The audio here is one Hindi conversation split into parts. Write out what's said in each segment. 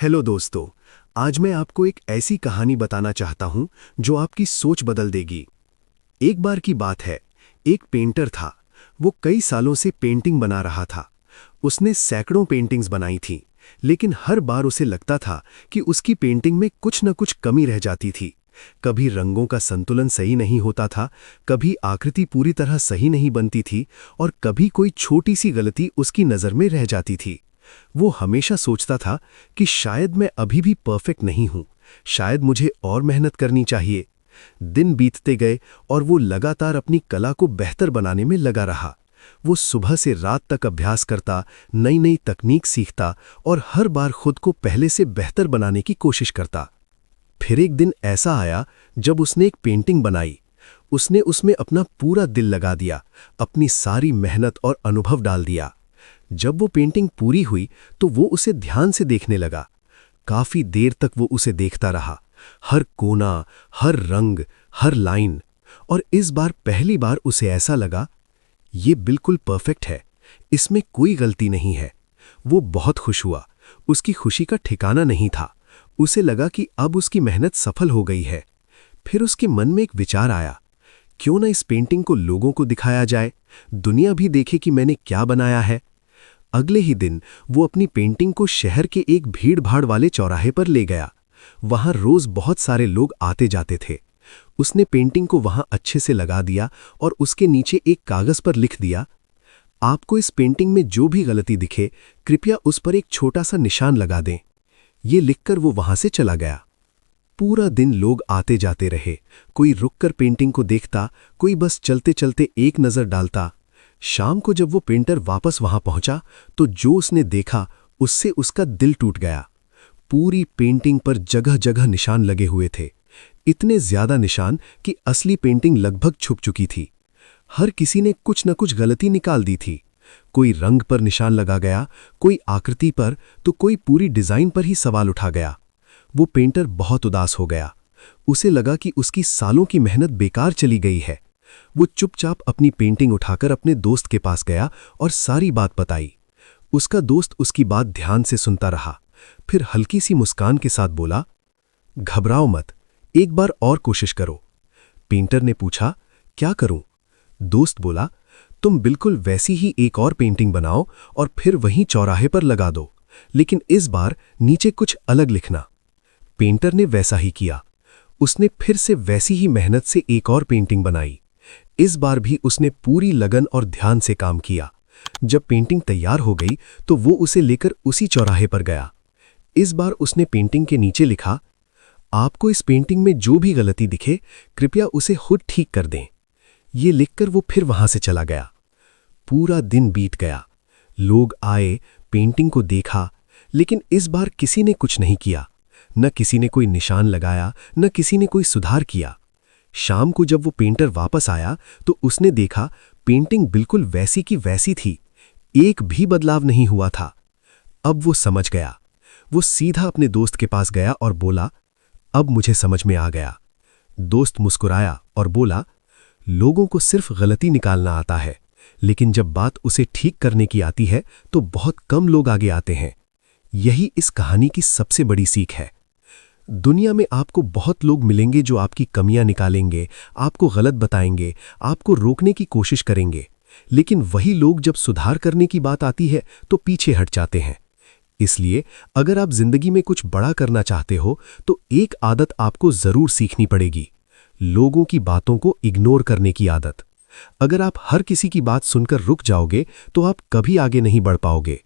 हेलो दोस्तों। आज मैं आपको एक ऐसी कहानी बताना चाहता हूं जो आपकी सोच बदल देगी। एक बार की बात है, एक पेंटर था। वो कई सालों से पेंटिंग बना रहा था। उसने सैकड़ों पेंटिंग्स बनाई थीं, लेकिन हर बार उसे लगता था कि उसकी पेंटिंग में कुछ न कुछ कमी रह जाती थी। कभी रंगों का संतुलन सही नहीं होता था, कभी आकृति पूरी तरह सही नहीं बनती थी, और कभी कोई छोटी सी गलती उसकी नज़र में रह जाती थी। वो हमेशा सोचता था कि शायद मैं अभी भी परफेक्ट नहीं हूं, शायद मुझे और मेहनत करनी चाहिए। दिन बीतते गए और वो लगातार अपनी कला को बेहतर बनाने में लगा रहा। वो सुबह से रात तक अभ्यास करता, नई नई तकनीक सीखता और हर बार खुद को पहले से बेहतर बनाने की कोशिश करता। फिर एक दिन ऐसा आया जब उसने एक पेंटिंग बनाई। उसने उसमें अपना पूरा दिल लगा दिया, अपनी सारी मेहनत और अनुभव डाल दिया। जब वो पेंटिंग पूरी हुई तो वो उसे ध्यान से देखने लगा। काफी देर तक वो उसे देखता रहा, हर कोना, हर रंग, हर लाइन। और इस बार पहली बार उसे ऐसा लगा, ये बिल्कुल परफेक्ट है, इसमें कोई गलती नहीं है। वो बहुत खुश हुआ। उसकी खुशी का ठिकाना नहीं था। उसे लगा कि अब उसकी मेहनत सफल हो गई है। फिर उसके मन में एक विचार आया, क्यों ना इस पेंटिंग को लोगों को दिखाया जाए, दुनिया भी देखे कि मैंने क्या बनाया है। अगले ही दिन वो अपनी पेंटिंग को शहर के एक भीड़-भाड़ वाले चौराहे पर ले गया। वहां रोज बहुत सारे लोग आते जाते थे। उसने पेंटिंग को वहां अच्छे से लगा दिया और उसके नीचे एक कागज पर लिख दिया, आपको इस पेंटिंग में जो भी गलती दिखे, कृपया उस पर एक छोटा सा निशान लगा दें। ये लिखकर वो वहां से चला गया। पूरा दिन लोग आते जाते रहे। कोई रुककर पेंटिंग को देखता, कोई बस चलते चलते एक नजर डालता। शाम को जब वो पेंटर वापस वहां पहुंचा तो जो उसने देखा उससे उसका दिल टूट गया। पूरी पेंटिंग पर जगह जगह निशान लगे हुए थे, इतने ज्यादा निशान कि असली पेंटिंग लगभग छुप चुकी थी। हर किसी ने कुछ न कुछ गलती निकाल दी थी। कोई रंग पर निशान लगा गया, कोई आकृति पर, तो कोई पूरी डिजाइन पर ही सवाल उठा गया। वो पेंटर बहुत उदास हो गया। उसे लगा कि उसकी सालों की मेहनत बेकार चली गई है। वो चुपचाप अपनी पेंटिंग उठाकर अपने दोस्त के पास गया और सारी बात बताई। उसका दोस्त उसकी बात ध्यान से सुनता रहा, फिर हल्की सी मुस्कान के साथ बोला, घबराओ मत, एक बार और कोशिश करो। पेंटर ने पूछा, क्या करूं? दोस्त बोला, तुम बिल्कुल वैसी ही एक और पेंटिंग बनाओ और फिर वहीं चौराहे पर लगा दो, लेकिन इस बार नीचे कुछ अलग लिखना। पेंटर ने वैसा ही किया। उसने फिर से वैसी ही मेहनत से एक और पेंटिंग बनाई। इस बार भी उसने पूरी लगन और ध्यान से काम किया। जब पेंटिंग तैयार हो गई तो वो उसे लेकर उसी चौराहे पर गया। इस बार उसने पेंटिंग के नीचे लिखा, आपको इस पेंटिंग में जो भी गलती दिखे, कृपया उसे खुद ठीक कर दें। ये लिखकर वो फिर वहां से चला गया। पूरा दिन बीत गया। लोग आए, पेंटिंग को देखा, लेकिन इस बार किसी ने कुछ नहीं किया। न किसी ने कोई निशान लगाया, न किसी ने कोई सुधार किया। शाम को जब वो पेंटर वापस आया तो उसने देखा पेंटिंग बिल्कुल वैसी की वैसी थी, एक भी बदलाव नहीं हुआ था। अब वो समझ गया। वो सीधा अपने दोस्त के पास गया और बोला, अब मुझे समझ में आ गया। दोस्त मुस्कुराया और बोला, लोगों को सिर्फ गलती निकालना आता है, लेकिन जब बात उसे ठीक करने की आती है तो बहुत कम लोग आगे आते हैं। यही इस कहानी की सबसे बड़ी सीख है। दुनिया में आपको बहुत लोग मिलेंगे जो आपकी कमियां निकालेंगे, आपको गलत बताएंगे, आपको रोकने की कोशिश करेंगे, लेकिन वही लोग जब सुधार करने की बात आती है तो पीछे हट जाते हैं। इसलिए अगर आप जिंदगी में कुछ बड़ा करना चाहते हो तो एक आदत आपको जरूर सीखनी पड़ेगी, लोगों की बातों को इग्नोर करने की आदत। अगर आप हर किसी की बात सुनकर रुक जाओगे तो आप कभी आगे नहीं बढ़ पाओगे।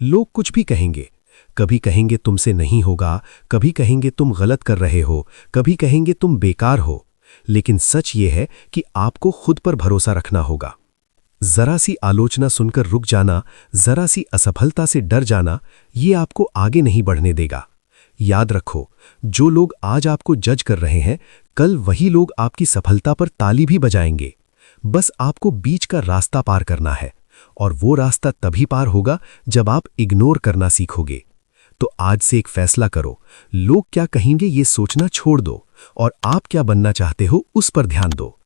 लोग कुछ भी कहेंगे, कभी कहेंगे तुमसे नहीं होगा, कभी कहेंगे तुम गलत कर रहे हो, कभी कहेंगे तुम बेकार हो, लेकिन सच ये है कि आपको खुद पर भरोसा रखना होगा। जरा सी आलोचना सुनकर रुक जाना, जरा सी असफलता से डर जाना, ये आपको आगे नहीं बढ़ने देगा। याद रखो, जो लोग आज आपको जज कर रहे हैं, कल वही लोग आपकी सफलता पर ताली भी बजाएंगे। बस आपको बीच का रास्ता पार करना है, और वो रास्ता तभी पार होगा जब आप इग्नोर करना सीखोगे। तो आज से एक फैसला करो, लोग क्या कहेंगे ये सोचना छोड़ दो और आप क्या बनना चाहते हो उस पर ध्यान दो।